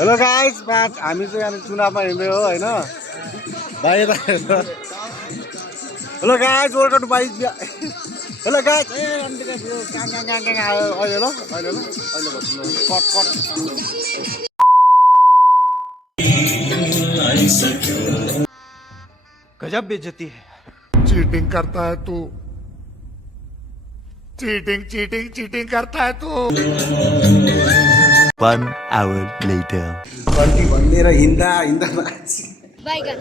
Hello guys, हामी चाहिँ यहाँ चुनावमा हिँड्दै हो होइन भाइ यता hello guys, welcome to my hello guys ए आयो अहिले ल अहिले बस्नु कट गजब बेइज्जती है। चीटिंग करता है तू। चीटिंग चीटिंग चीटिंग करता है तू। 1 hour later. घन्टी भनिदिएर हिँड्दा बैगन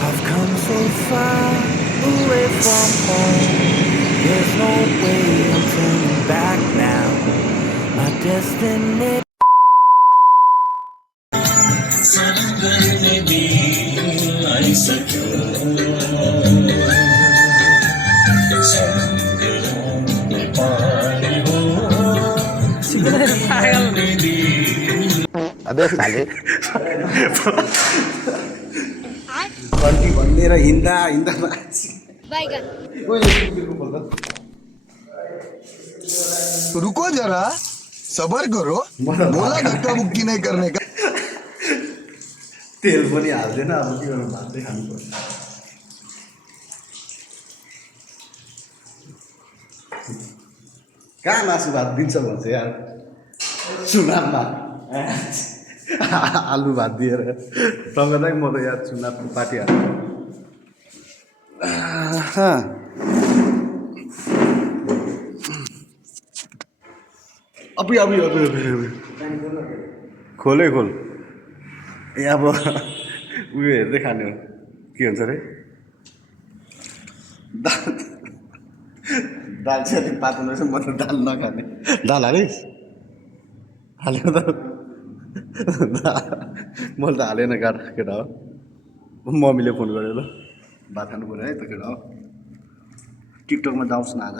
I've come so far away from home. There's no way I'm turning back now. My destiny. अबे साले घन्टी भनिदिएर हिँड्दा बैगन रुको जरा, सबर करो। बोला धक्का मुक्की नहीं करने का। तेल पनि हाल्दैन अब के गर्नु भात चाहिँ खानुपर्छ कहाँ मासु भात दिन्छ भन्छ यार चुनावमा आलु भात दिएर सँगै म त यार चुनावको पार्टी हाल्छु अबि खोल यहाँ अब उयो हेर्दै खाने हो के हुन्छ अरे दाल चाहिँ अलिक पातलो रहेछ म त दाल नखाने दाल हालिस् हाल्यो त मैले त हालेन केटा हो मम्मीले फोन गर्यो ल भात खानु पऱ्यो है त केटा हो टिकटकमा जाओस् न आज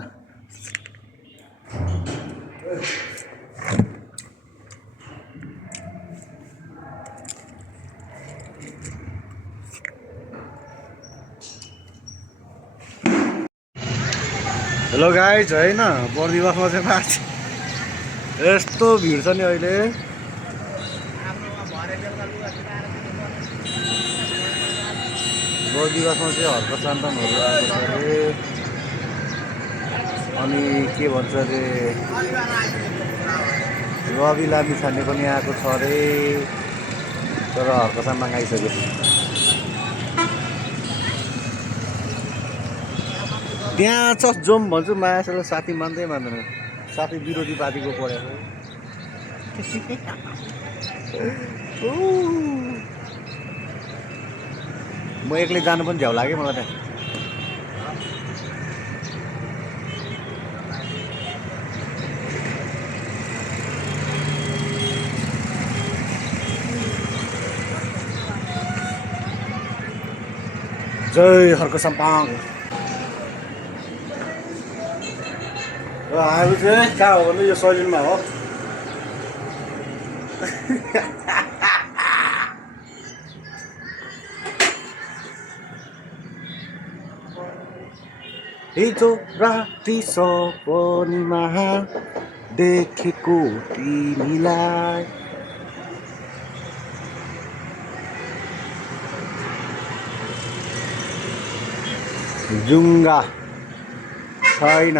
हेलो गाइज होइन बर्दिवासमा चाहिँ माछ यस्तो भिड छ नि अहिले बर्दिवासमा चाहिँ हर्क सन्तानहरू आएको छ अरे अनि के भन्छ अरे रवि लामी छाने पनि आएको छ अरे तर हर्क सामान आइसक्यो त्यहाँ छ जाउँ भन्छु मायासँग साथी मान्दै मान्दैन साथी विरोधी पार्टीको पढेको म एक्लै जानु पनि झ्याउ लाग्यो मलाई त्यहाँ जय हर्क सम्पाङ हामी चाहिँ कहाँ हो भने यो सैलुनमा हो हिजो राति सपनीमा देखेको तिमीलाई जुङ्गा छैन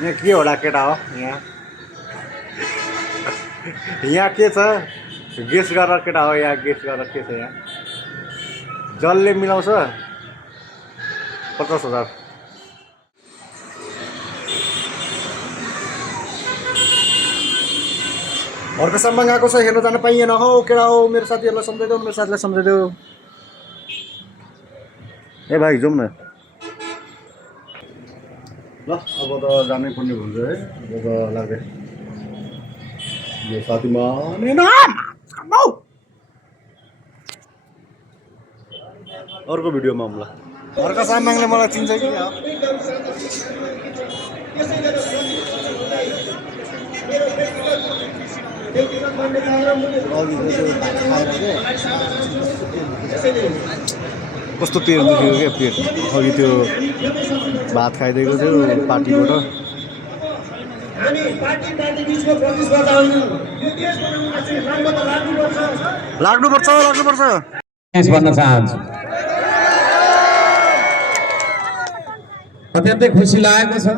यहाँ के होला केटा हो यहाँ के छ गेस गरेर केटा हो यहाँ गेस गरेर के छ यहाँ जसले मिलाउँछ 50,000 हर्क सम्मान आएको छ हेर्न जान पाइएन हौ केटा हो मेरो साथीहरूलाई सम्झाइदेऊ मेरो साथीलाई सम्झाइदेऊ ए भाइ जाउँ न ल अब त जानै पर्ने हुन्छ है अब त लाग्यो यो साथीमा अर्को भिडियोमा आउँला अर्का सामाङले मलाई चिन्छ कि कस्तो पेट दुखेको क्या पेट अघि त्यो भात खाइदिएको थियो पार्टीबाट लाग्नुपर्छ भन्न चाहन्छु अत्यन्तै खुसी लागेको छ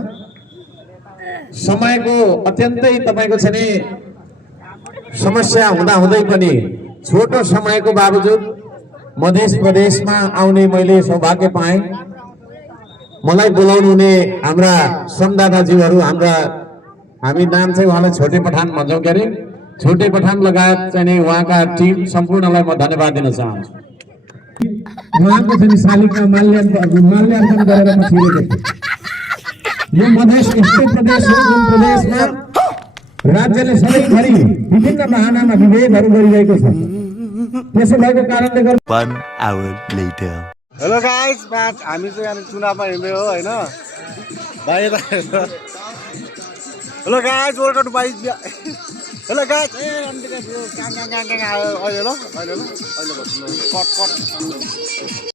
समयको अत्यन्तै तपाईको छ नि समस्या हुँदा हुँदै पनि छोटो समयको बावजुद मध्य प्रदेशमा आउने मैले सौभाग्य पाएँ मलाई बोलाउनु हुने हाम्रा श्रमदाताजीहरू हामी नाम चाहिँ उहाँलाई छोटे पठान भन्छौँ के अरे छोटे पठान लगायत चाहिँ उहाँका टिम सम्पूर्णलाई म धन्यवाद दिन चाहन्छु उहाँको चाहिँ शालिका माल्यार्पण गरेर म छिरेको छु यो मध्य प्रदेश हो जुन प्रदेशमा राज्यले सधैँभरि विभिन्न बहानामा विभेदहरू गरिरहेको छ त्यसो भएको कारणले गर्दा हेलो गाइस हामी चाहिँ यहाँ चुनावमा हिँड्यो हो होइन भाइ हेलो गाइस वेलकम टु भाइ हेलो गाइस अहिले ल कट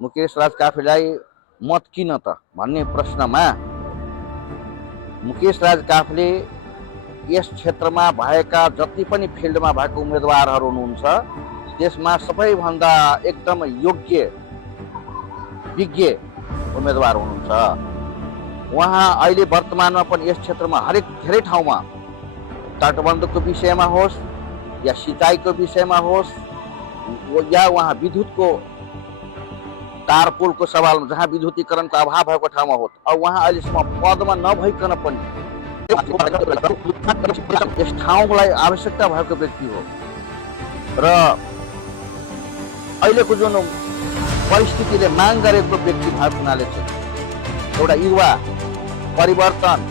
मुकेश राज काफ्लेलाई मत किन त भन्ने प्रश्नमा मुकेश राज काफ्ले यस क्षेत्रमा भएका जति पनि फिल्डमा भएको उम्मेदवारहरू हुनुहुन्छ त्यसमा सबैभन्दा एकदम योग्य विज्ञ उम्मेदवार हुनुहुन्छ उहाँ अहिले वर्तमानमा पनि यस क्षेत्रमा हरेक धेरै ठाउँमा तटबन्धको विषयमा होस् या सिँचाइको विषयमा होस् या उहाँ विद्युतको तारपुलको सवालमा जहाँ विद्युतीकरणको अभाव भएको ठाउँमा होस् अब उहाँ अहिलेसम्म पदमा नभइकन पनि यस ठाउँलाई आवश्यकता भएको व्यक्ति हो र अहिलेको जुन परिस्थितिले माग गरेको व्यक्ति भएको हुनाले चाहिँ एउटा युवा परिवर्तन